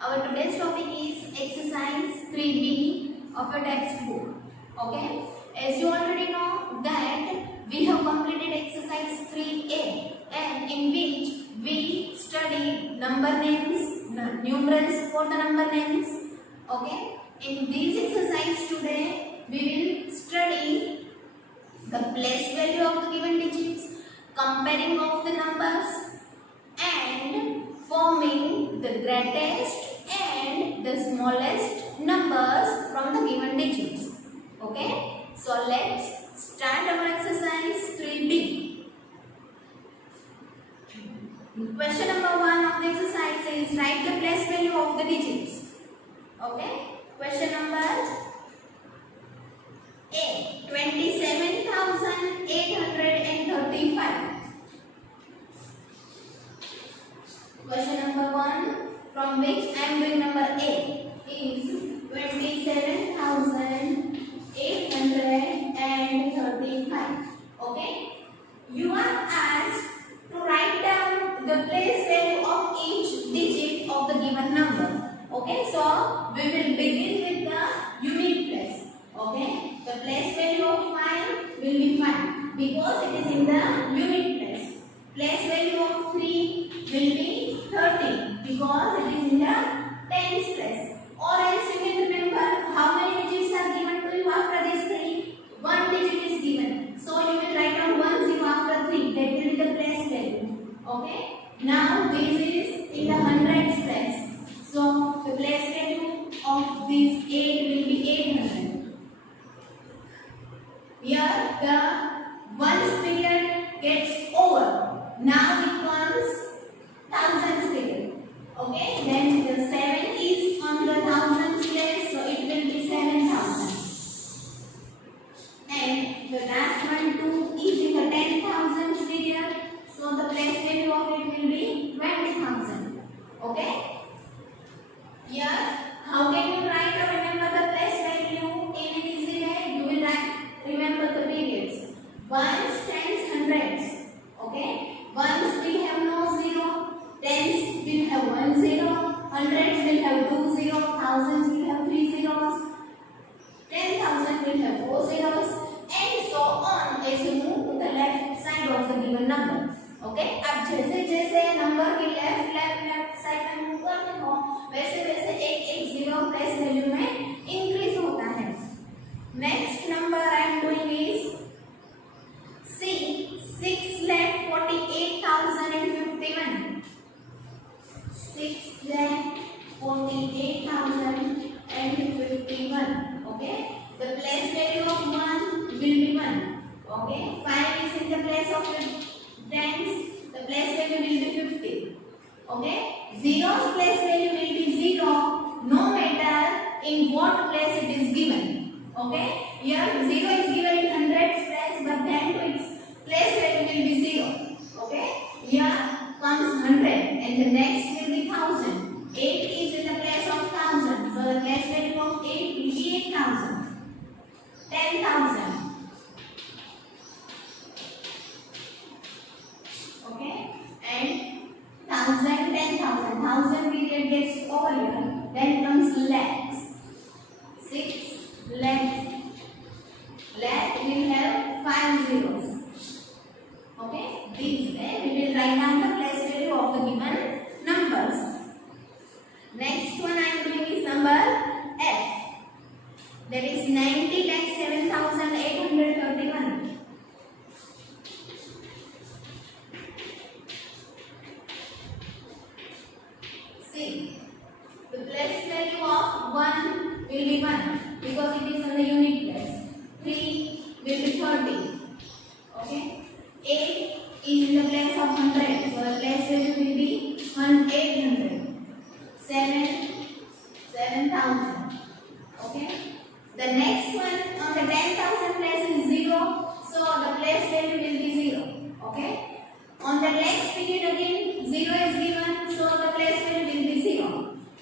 Our today's topic is exercise 3B of your textbook. Okay. As you already know that we have completed exercise 3A and in which we studied number names, numerals for the number names. Okay. In this exercise today we will study the place value of the given digits, comparing of the numbers and forming the greatest and the smallest numbers from the given digits. Okay, so let's start our exercise 3B. Question number 1 of the exercise is write the place value of the digits. Okay, question number A, 27,835. Question number 1, from which I am doing number A, is 27,835. Okay. You are asked to write down the place value of each digit of the given number. Okay. So we will begin with the unit place. Okay. The place value of 5 will be 5 because it is in the unit place. Place value of 3 will be 30 because it is in the tens place. Or else you can remember how many digits are given to you after this 3. 1 digit is given. So you will write down 1 0 after 3. That will be the place value. Okay. Now this is in the hundreds place. So the place value of this 8 will be 800. Here the ones period gets over. Now it comes thousands period. Okay, then the 7 is on the thousands place, so it will be 7,000. And the last one 2 is in the 10,000 period, so the place value of it will be 20,000. Okay. Here, how can you write or remember the place value in an easy way? You will write, remember the periods. Ones, tens, hundreds. Okay. Ones will have no zero. Tens will have 1 0. Hundreds will have 2 0. Thousands will have 3 zeros. 10,000 will have 4 zeros. And so on as you move to the left side of the given number. Okay. अब जैसे जैसे number के left side में move करते हो वैसे वैसे एक एक जीरो प्लेस वैल्यू में इंक्रीज होता है. Next number I am doing is C, 6,48,051. 6,48,051. Okay. The place value of 1 will be 1. Okay. 5 is in the place of tens. The place value will be 50. Okay. Zero's place value will be 0 no matter in what place it is given. Okay. Here 0 is given in hundreds place, but then to its place value will be 0. Okay. Here comes 100 and the next will be 1000. 8 is in the place of 1000. So the place value of 8 will be 8,000. 10,000. Okay. And 1000, 10,000. 1000 period gets over here. Then comes lakhs. 6 lakhs. Lakh will have 5 zeros. Okay. This way we will write down the place value of the given numbers. Next one I am doing is number F. That is 90,07,831. See, the place value of 1 will be 1 because it is on the unit place. 3 will be 30. Okay. 8 is in the place of 100. So the place value will be 800. 7, 7,000. Okay. The next one on the 10,000 place is 0. So the place value will be 0. Okay. On the next period again 0 is given. So the place value will be 0.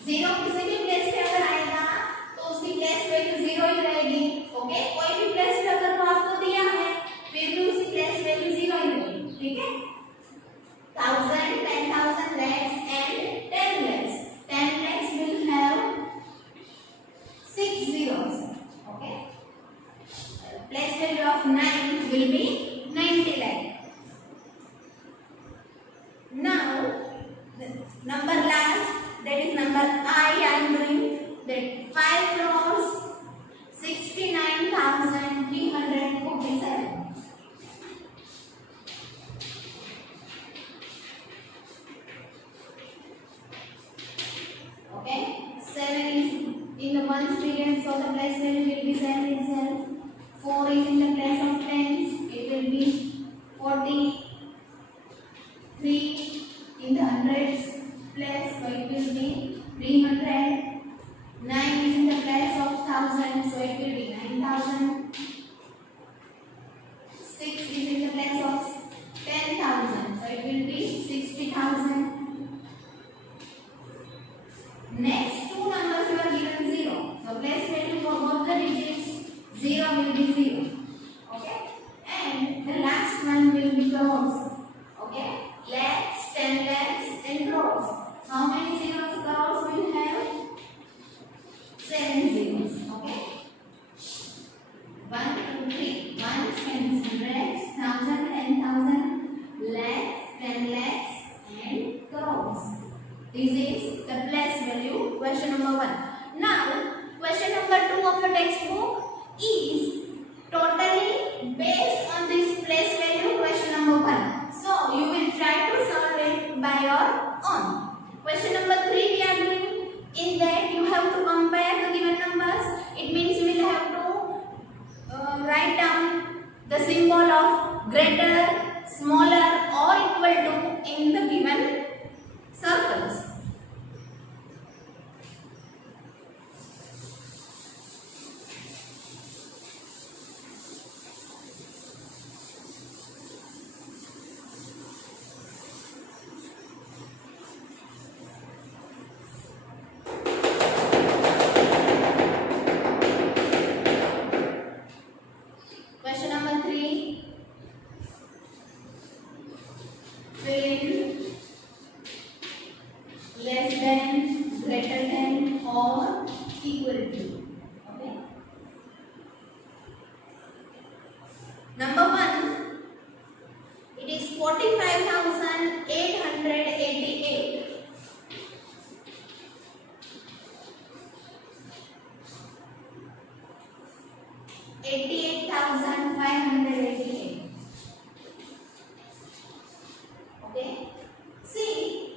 0 किसी भी place पे अगर आएगा तो उसकी place value 0 ही रहेगी. Okay. कोई भी place पे अगर वो आपको दिया है number last, that is number I am doing, that 5 crores 69,347. Okay, 7 is in the ones period, so the place value will be 7 itself. 4 is in the place of tens, it will be 43 in the hundreds place, so it will be 300. 9 is in the place of thousand, so it will be 9,000. 6 is in the place of 10,000, so it will be 60,000. Next two numbers you are given 0, so place value for both the digits 0 will be 0. Okay, and the last one will be crores. Okay, lakhs, 10 lakhs and crores. How many zeros crores will have? 7 zeros. Okay, 1 2 3 ones, tens, hundreds, thousand, 10,000, lakhs, 10 lakhs and crores. This is the place value, question number 1. Now question number 2 of your textbook is totally based on this place value, question number 1. So you will try to solve it by your own. Question number 3 we are doing. In that you have to compare the given numbers. It means you will have to write down the symbol of greater, smaller or equal to in the given circles. Question number 3, fill in less than, greater than or equal to. Okay. Number 1, it is 45,888. $88,588. Okay. See,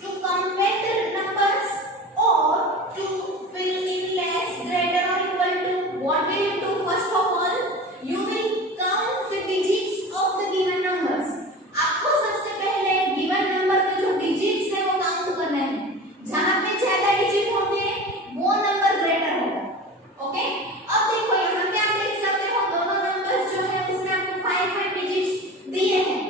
to compare the numbers or to fill in less, greater or equal to, what will you do? First of all, you will count the digits of the given numbers. आपको सबसे पहले given number के जो digits है वो count करना है. जहाँ पे ज्यादा digit होंगे वो नंबर ग्रेटर होगा. ओके, अब देखो यहाँ पे आप देख सकते हो दोनों नंबर्स जो है उसमें आपको 5 डिजिट्स दिए हैं.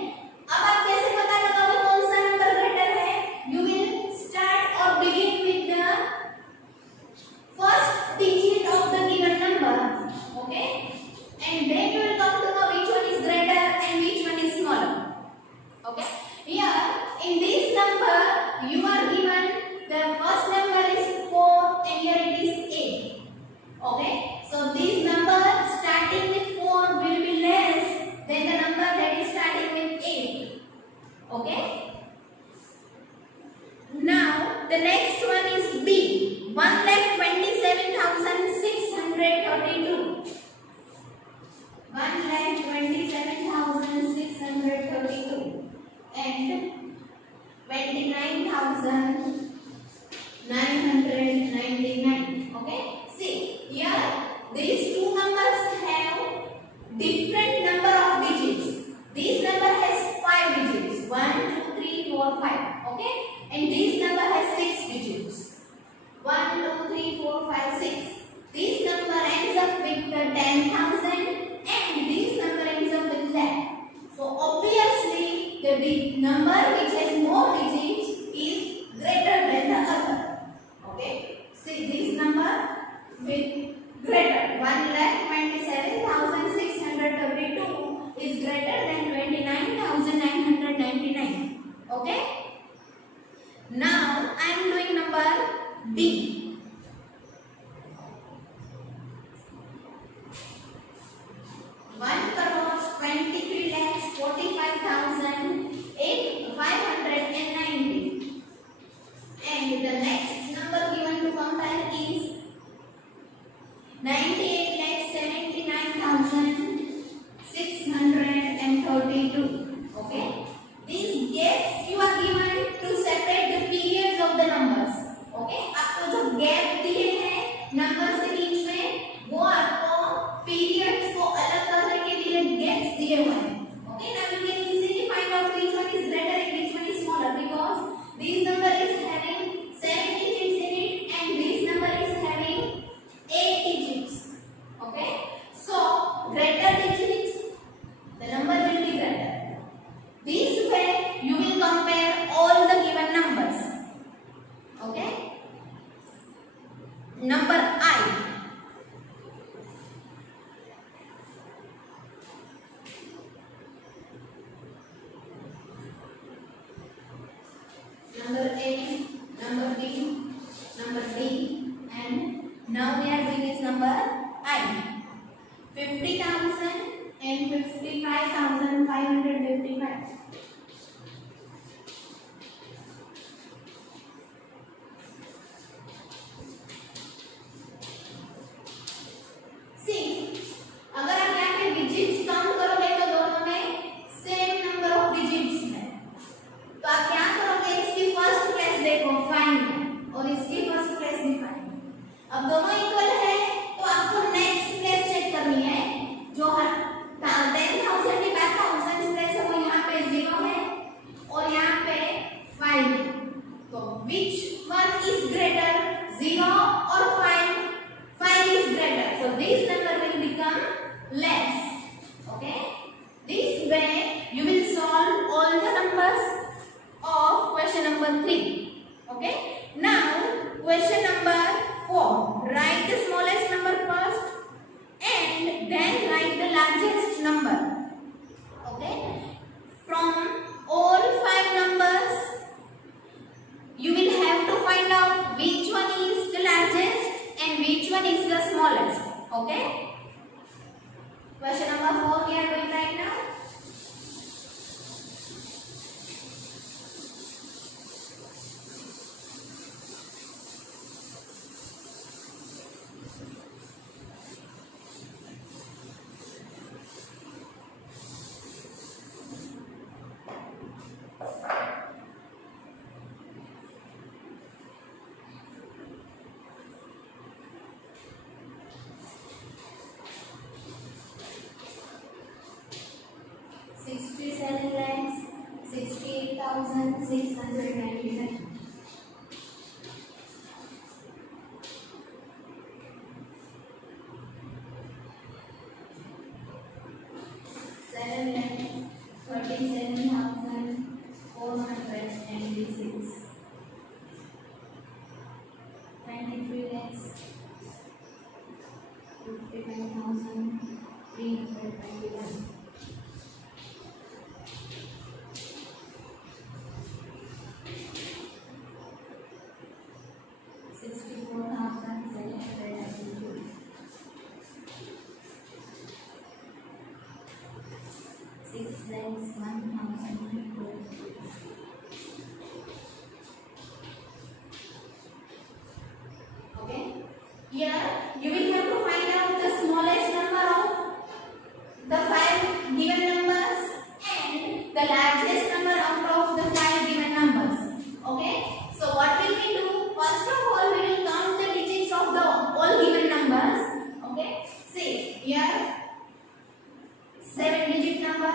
अब आप कैसे पता लगाओगे कौन सा नंबर ग्रेटर है? यू विल स्टार्ट और begin with the first digit of the given number. Okay, and then you will come to know which one is greater and which one is smaller. Okay, here in this number you are given the first number is 4 and here it is 8. Okay, so this number starting with 4 will be less than the number that is starting with 8. Okay, now the next one is B, 1,27,632. 1,27,632 and 29,999. Okay, see here these two numbers have different number of digits. This number has 5 digits, 1 2 3 4 5. Okay, and this number has 6 digits, 1 2 3 4 5 6. This number ends up with the 10,000 and this number ends up with lakh. So obviously the big number which has more digits is greater than the other. Okay, see this number with greater 1,27,632 is greater than 29,999. Okay, now I am doing number D. 1,23,45,590. अब दोनों equal है तो आपको next place check करनी है। जो 10,000 के बाद 1000 प्लेस है वो यहाँ पे 0 है और यहाँ पे 5 है। तो which one is greater, 0 or 5? 5 is greater, so this number will become less. Okay, this way you will solve all the numbers of question number 3. Okay, now question number 4, write the smallest number first and then write the largest number. Okay, from all 5 numbers you will have to find out which one is the largest and which one is the smallest. Okay, question number 4 we are doing right now. $67 lakhs 68,699. Okay, here you will have to find out the smallest number of the 5 given numbers and the largest number out of the 5 given numbers. Okay, so what will we do? First of all, we will count the digits of the all given numbers. Okay, see here 7-digit number,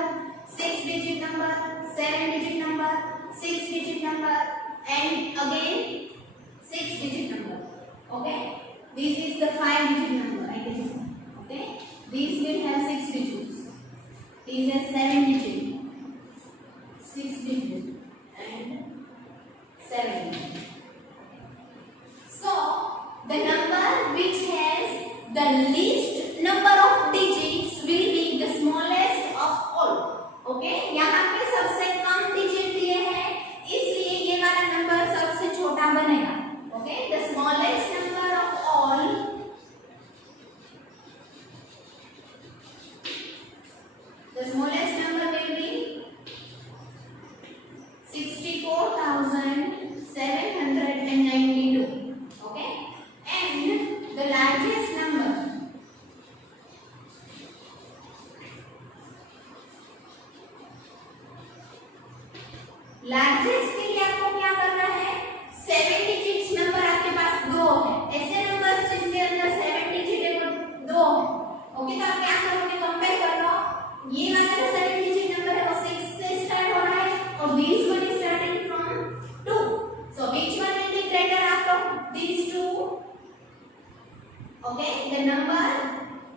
6-digit number, 7-digit number, 6-digit number, and again 6-digit number. Okay, this is the 5-digit number. I can say. Okay, these will have 6 digits. These are 7-digit, 6-digit, and 7-digit. So the number which has the least number of digits will be the smallest of all. Okay, यहाँ पे सबसे कम digit दिए हैं इसलिए ये वाला number सबसे छोटा बनेगा. Okay, the smallest number of all will be 64,792. Okay, and the largest number के लिए आपको क्या करना है? 7 डिजिट्स नंबर आपके पास 2 है. ऐसे नंबर्स जिसके अंदर 7 डिजिट है वो 2 है. ओके, तो आप क्या करोगे? कंपेयर कर लो. ये वाला जो 7 डिजिट नंबर है वो 6 से स्टार्ट हो रहा है और this one is starting from 2. So which one will be greater out of these two? Okay, the number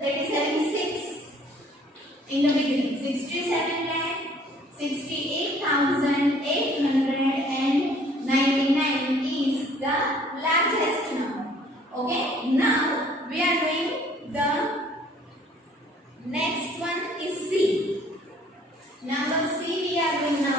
that is having 6 in the beginning, 67 lakh 68,899 is the largest number. Okay, now we are doing the next one is C. Number C we are doing now.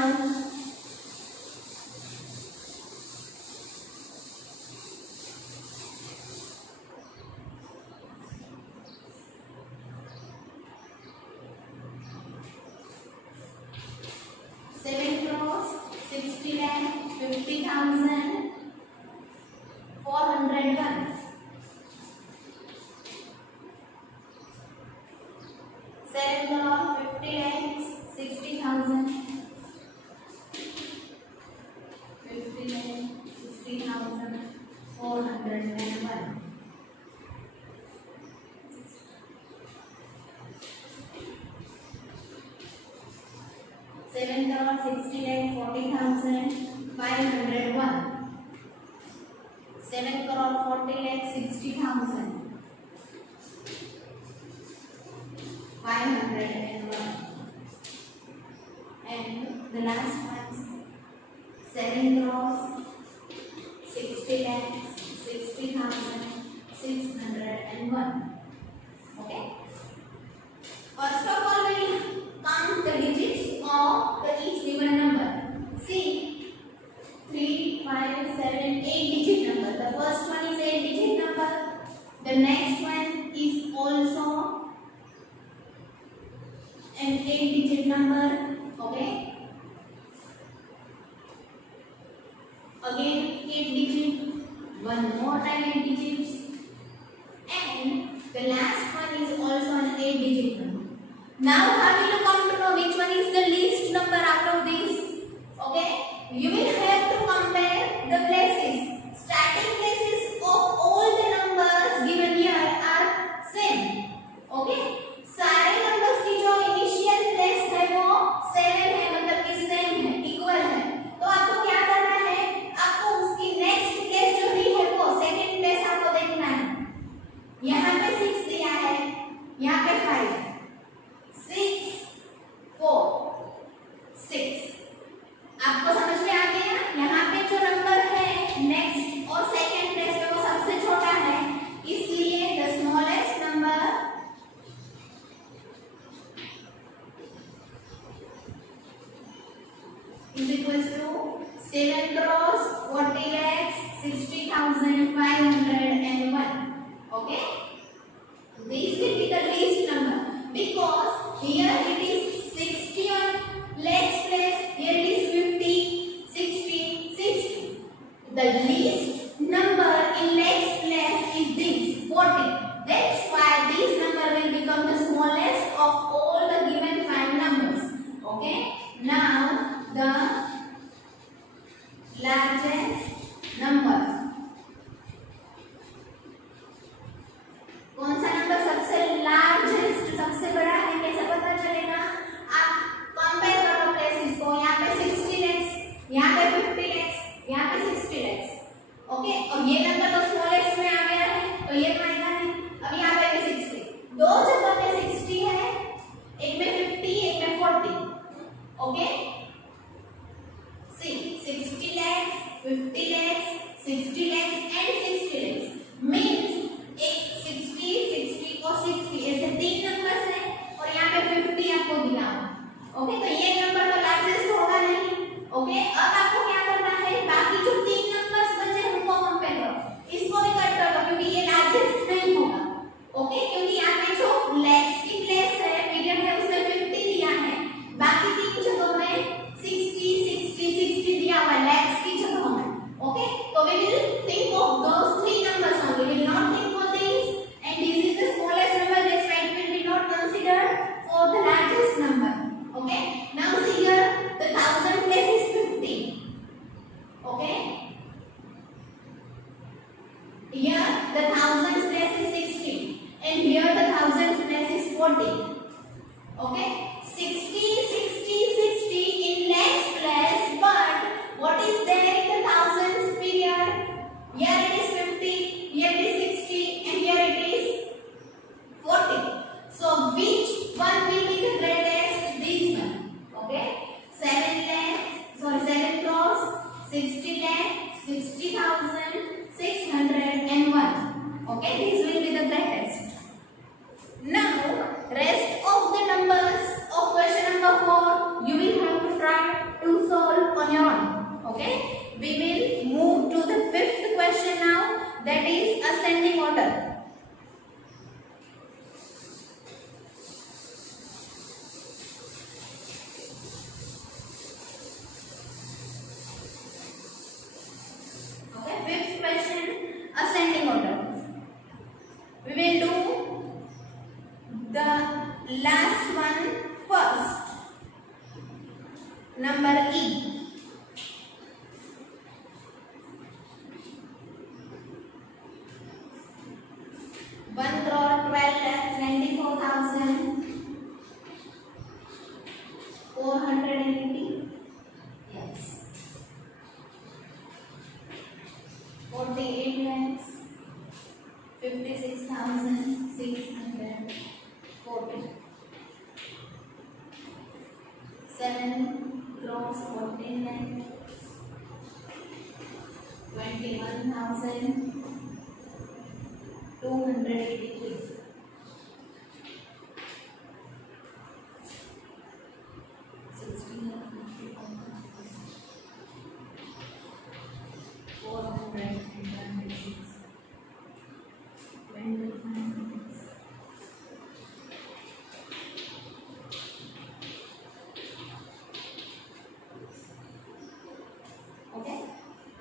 60 lakh 40,000 501. 7 crore 40 lakh 60,000 501. And the last one 7 crores 60 lakhs 60,601. Okay. First of all, we will count the digits of each given number. See, 3, 5, 7, 8 digit number. The first one is 8 digit number. The next one is also an 8 digit number. Okay. Again 8 digit. One more time 8 digits. And the last one is also an 8 digit number. Now how will you come to know which one is the least number out of these? Okay. You will have to compare the places. Starting places of all the numbers given here are same. Okay. सारे numbers की जो initial place है वो 7 है, मतलब कि same है, equal है. तो आपको क्या करना है? आपको उसकी next place जो दी है वो second place आपको देखना है. यहाँ पे 6 दिया है, यहाँ पे 5, 6, 4, 6. आपको समझ में आ गया? यहाँ पे जो नंबर है नेक्स्ट और सेकेंड प्लेस पे वो सबसे छोटा है, इसलिए the smallest number is equals to 7 crores 40 lakhs 60,501. Okay, this will be the least number because here it is 60 on lakhs place, here it is 50, 60, 60. The least number in lakhs place is this 40. That's why this number will become the smallest of all the given 5 numbers. Okay, now the largest number. कौन सा number सबसे largest, सबसे बड़ा है, कैसे पता चलेगा? आप कंपेयर करो प्लेसेस को. यहाँ पे 60 lakhs, यहाँ पे 50 lakhs, यहाँ पे 60 lakhs. ओके, और ये नंबर तो स्मॉलेस्ट में आ गया है, तो ये मायना है. अब यहाँ पे भी 60, दो जगह पे 60 है, एक में 50, एक में 40. Okay, see 60 lakhs, 50 lakhs, 60 lakhs and 60 lakhs means एक 60, 60 और 60 ऐसे 3 नंबर्स हैं और यहाँ पे 50 आपको दिया. ओके, तो ये नंबर तो लार्जेस्ट होगा नहीं. ओके, अब आपको क्या करना है? बाकी जो 3 नंबर्स बचे उनको कंपेयर करो. इसको भी कट कर दो क्योंकि ये लार्जेस्ट नहीं होगा. ओके, क्योंकि यहाँ पे जो लैक्स की प्लेस है, पीरियड है, उसमें 50 दिया है. बाकी 3 जगहों में 60, 60, 60 दिया हुआ है लैक्स की जगहों में. ओके, तो we will think of those 3 numbers only. We will not think for these. And this is the smallest number. That's why it will be not considered for the largest number. Okay. Now see here, the 1000 place is 50. Okay. Here the 1000 place is 60, and here the 1000 place is 40. Okay. 60, 60, 60 in lakhs place, but what is there in the thousands period? Here it is 50, here it is 60, and here it is 40. So which one will be the greatest? This one. Okay. 7 crores 60 lakh 60,601. Okay, this will be the greatest. Now rest of the numbers of question number 4 you will have to try to solve on your own. Okay, we will move to the 5th question now, that is ascending order. Okay, 5th question, ascending order. We will do the last one first. Number E. 1 crore 12 lakh 24,480. 48 lakhs 56,640. 7 crores 14 lakhs 21,283. 16 426 25. Okay.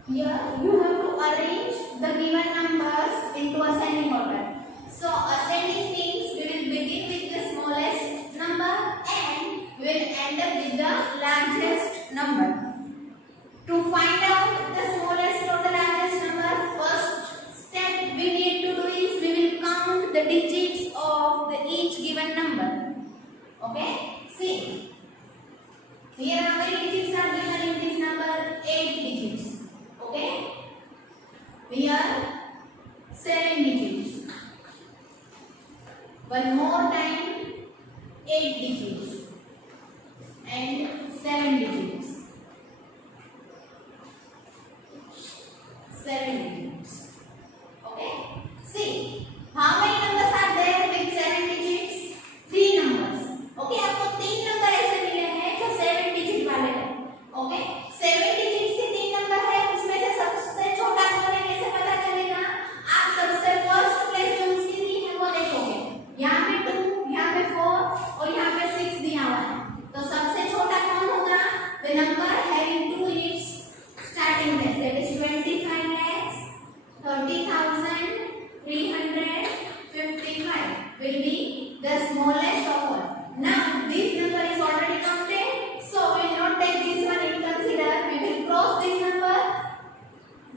Here you have to arrange the given numbers into ascending order. So ascending means we will begin with the smallest number and we will end up with the largest number. To find out the smallest or the largest number, first step we need to do is we will count the digits of each given number. Okay. See. Here how many digits are given in this number? 8 digits. Okay. Here 7 digits. One more time 8 digits and 7 digits. 7 digits. Okay. See how many numbers are there with 7 digits? 3 numbers. Okay. आपको 3 number ऐसे मिले हैं जो 7 digit वाले हैं. Okay. 7 digit से 3 number है, उसमें से सबसे छोटा कौन है कैसे पता चलेगा? आप सबसे फर्स्ट प्लेस जो उसकी दी है वो देखोगे. यहाँ पे 2, यहाँ पे 4 और यहाँ पे 6 दिया हुआ है. तो सबसे छोटा कौन होगा? The number having 2 in its starting place, that is 25 lakhs 30,355 will be the smallest of all. Now this number is already counted, so we will not take this one in consider. We will cross this number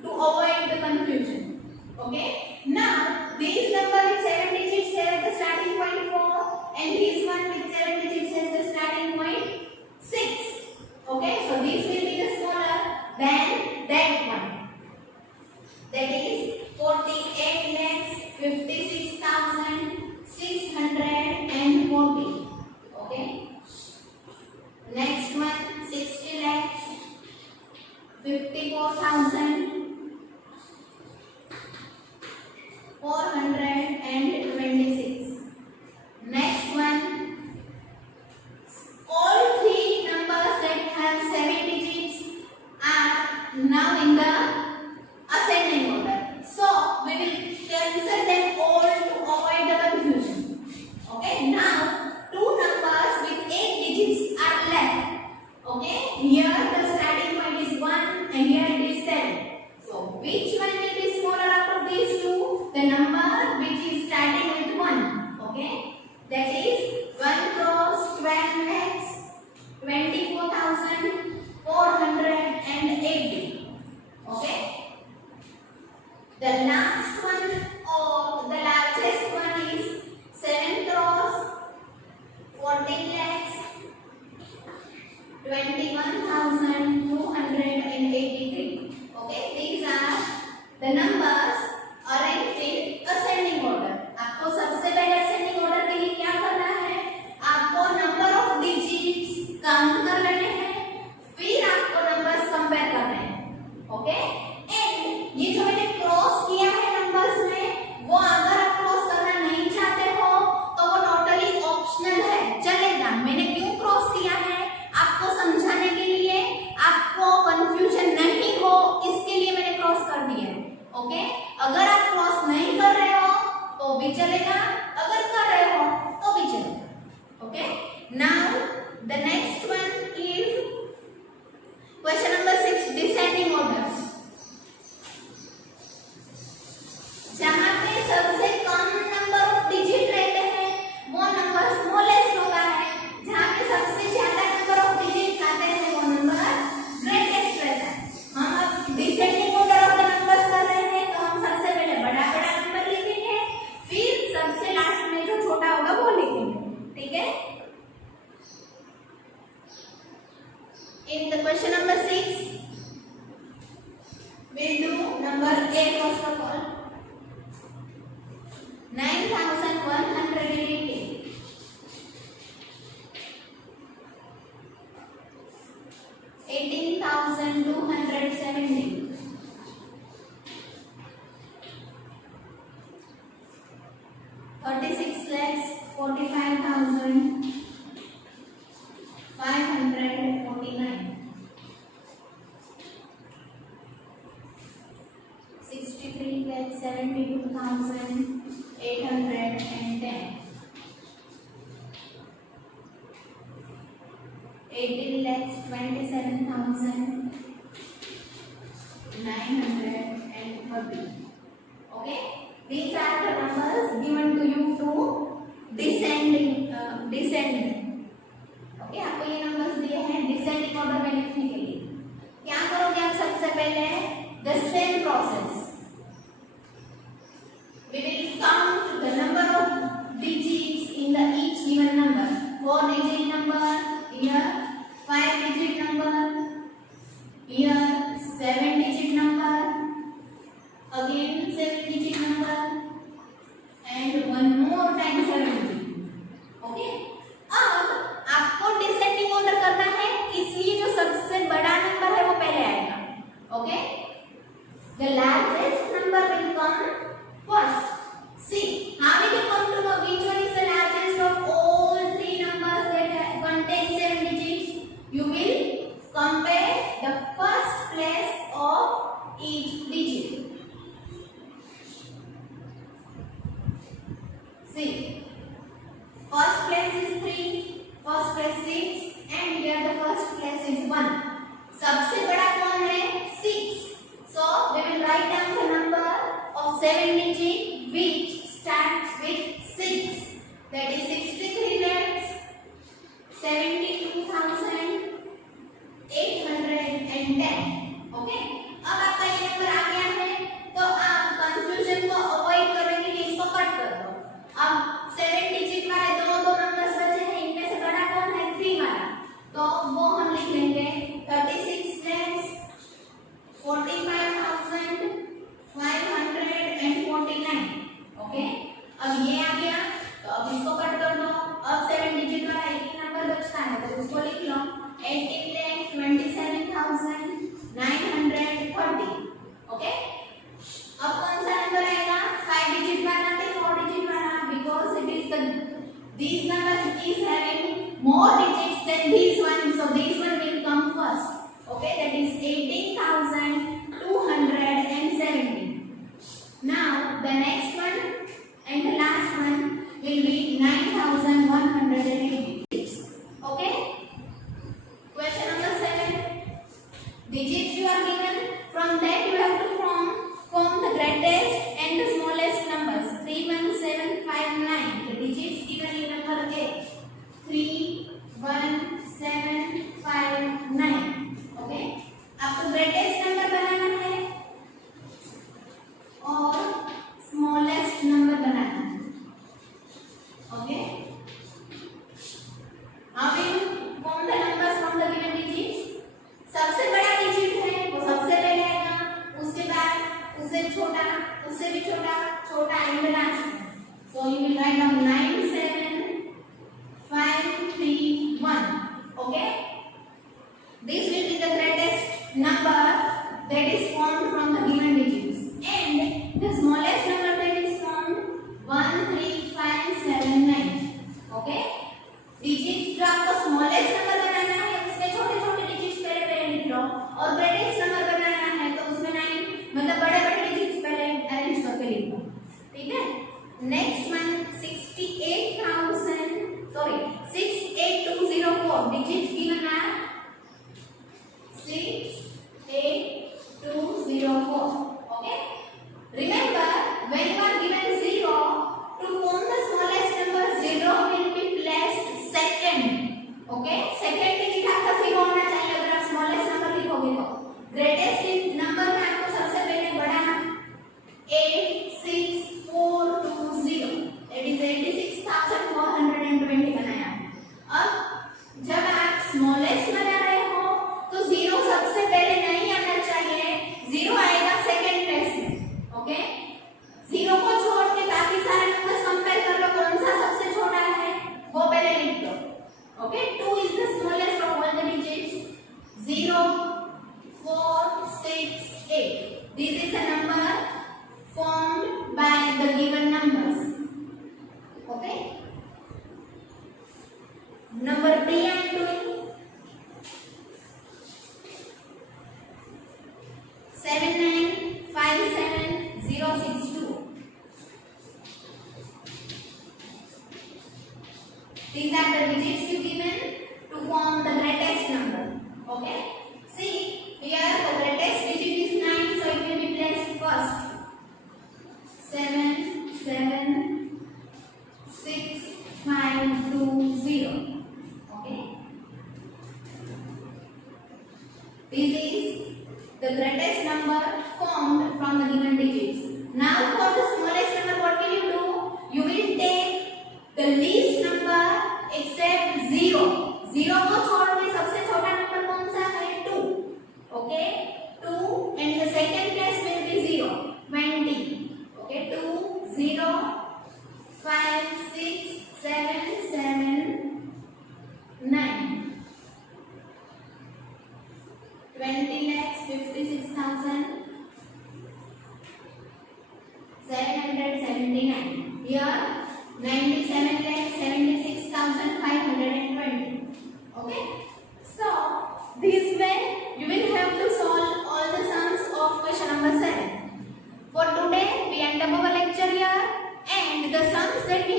to avoid the confusion. Okay. Now this number with 7 digits has the starting point 4 and this one with 7 digits has the starting point 6. Okay. So this will be the smaller than that one. That is 48,56,640. Okay. Next one 60 lakhs 54,426. Next one, all 3 numbers that have 7 digits are now in the ascending order. So we will cancel them all to avoid the confusion. Okay. Now 2 numbers with 8 digits are left. Okay. Here the starting point is 1 and here it is 7. So which one will be smaller out of these two? The number which is starting with 1. Okay. That is 1 crores 12 lakhs 24,480. Okay. The last one or the largest one is 7 crores 14 lakhs 21,283. Okay. These are the numbers arranged in ascending order. आपको सबसे पहले ascending order के लिए क्या करना है? आपको number of digits count कर लेने हैं, फिर आपको numbers कंपेयर करने हैं. ओके. एंड ये जो मैंने क्रॉस किया है नंबर्स में, वो अगर आप क्रॉस करना नहीं चाहते हो तो वो टोटली ऑप्शनल है, चलेगा. मैंने क्यों क्रॉस किया है? आपको समझाने के लिए, आपको कंफ्यूजन नहीं हो इसके लिए मैंने क्रॉस कर दिया है. ओके. अगर आप क्रॉस नहीं कर रहे हो तो भी चलेगा, अगर कर रहे हो तो भी चलेगा. Okay. Now the next one is question number 6, descending orders. जहां पे सबसे कम नंबर ऑफ डिजिट रहते हैं वो नंबर स्मॉलेस्ट होगा है, जहां पे सबसे ज्यादा नंबर ऑफ डिजिट आते हैं वो नंबर ग्रेटेस्ट रहता है. हम अब descending order of the numbers कर रहे हैं, तो हम सबसे पहले बड़ा बड़ा नंबर लिखेंगे, फिर सबसे 180 first of all. 9180. 18,270. 36 lakhs 45,549. 63 lakhs 72,810. 18 lakhs 27,930. Okay, these are the numbers given to you to descend. Okay, आपको ये नंबर्स दिए हैं डिसेंडिंग ऑर्डर में लिखने के लिए. क्या करोगे आप सबसे पहले? The same process. We will count the number of digits in the each given number. 4-digit number, here 5-digit number, here 7-digit number, again 7-digit number, and one more time 7-digit. Okay. अब आपको descending order करना है, इसलिए जो सबसे बड़ा number है वो पहले आएगा. Okay, the largest number will come first. See, how will you come to know which one is the largest of all three numbers that contain 7 digits? You will compare the first place of each digit. See, first place is 3, first place 6, and here the first place is 1. सबसे बड़ा कौन है? 6. So we will write down the number of 7 digit which starts with 6. That is 63 lakhs 72,810. Okay. अब आपका ये number आ गया है, तो आप कंफ्यूजन को अवॉइड करने के लिए इसको कट कर दो. अब 7 डिजिट वाले दो नंबर्स बचे हैं, इनमें से बड़ा कौन है? 3 वाला. तो वो हम लिख लेंगे 36 lakhs 45,549. ओके, अब ये आ गया, तो अब इसको कट कर दो. अब 7 डिजिट वाला एक ही नंबर बचता है, तो उसको लिख लो 18,27,930. ओके, अब कौन सा नंबर आएगा? 5 डिजिट वाला कि 4 डिजिट वाला? Because it is the these number is having more digits than this one, so this one will come first. Okay, that is 18,270. Now the next one and the last one will be 9,186. Okay, question number 7. Digits you are given, from that you have to form the greatest and the smallest numbers. 31759. The digits given in number A. 31759. Okay, आपको greatest number बनाना है और smallest number बनाना है. Okay, how will you form the numbers from the given digits? सबसे बड़ा digit है वो सबसे पहले आएगा, उसके बाद उससे छोटा, उससे भी छोटा, छोटा and last. So you will write down 97531. Okay, this will be the greatest number that is formed from the given digits, and the smallest number that is formed 13579. Okay, digits जो आपको smallest number बनाना है उसमें छोटे छोटे digits पहले लिख लो, और greatest number बनाना है तो उसमें 9 मतलब बड़े बड़े digits पहले अरेंज करके लिख लो. ठीक है, next one 68 062. These are the digits you given to form the greatest number. Okay. See, here the greatest digit is 9, so it will be placed first. 7, 7, 6, 5, 2, 0. Okay. This is the greatest number formed from the given digits. Now for the smallest number, what will you do? You will take the least number except 0. 0 को छोड़ के सबसे छोटा number कौन सा है? 2. Okay. 2 and the second place will be 0. 20. Okay. 2, 0, 5, 6, 7, 7, 9. 20 lakhs 56,779. Here 97 lakhs 76,520. Okay. So this way you will have to solve all the sums of question number 7. For today we end up our lecture here, and the sums that we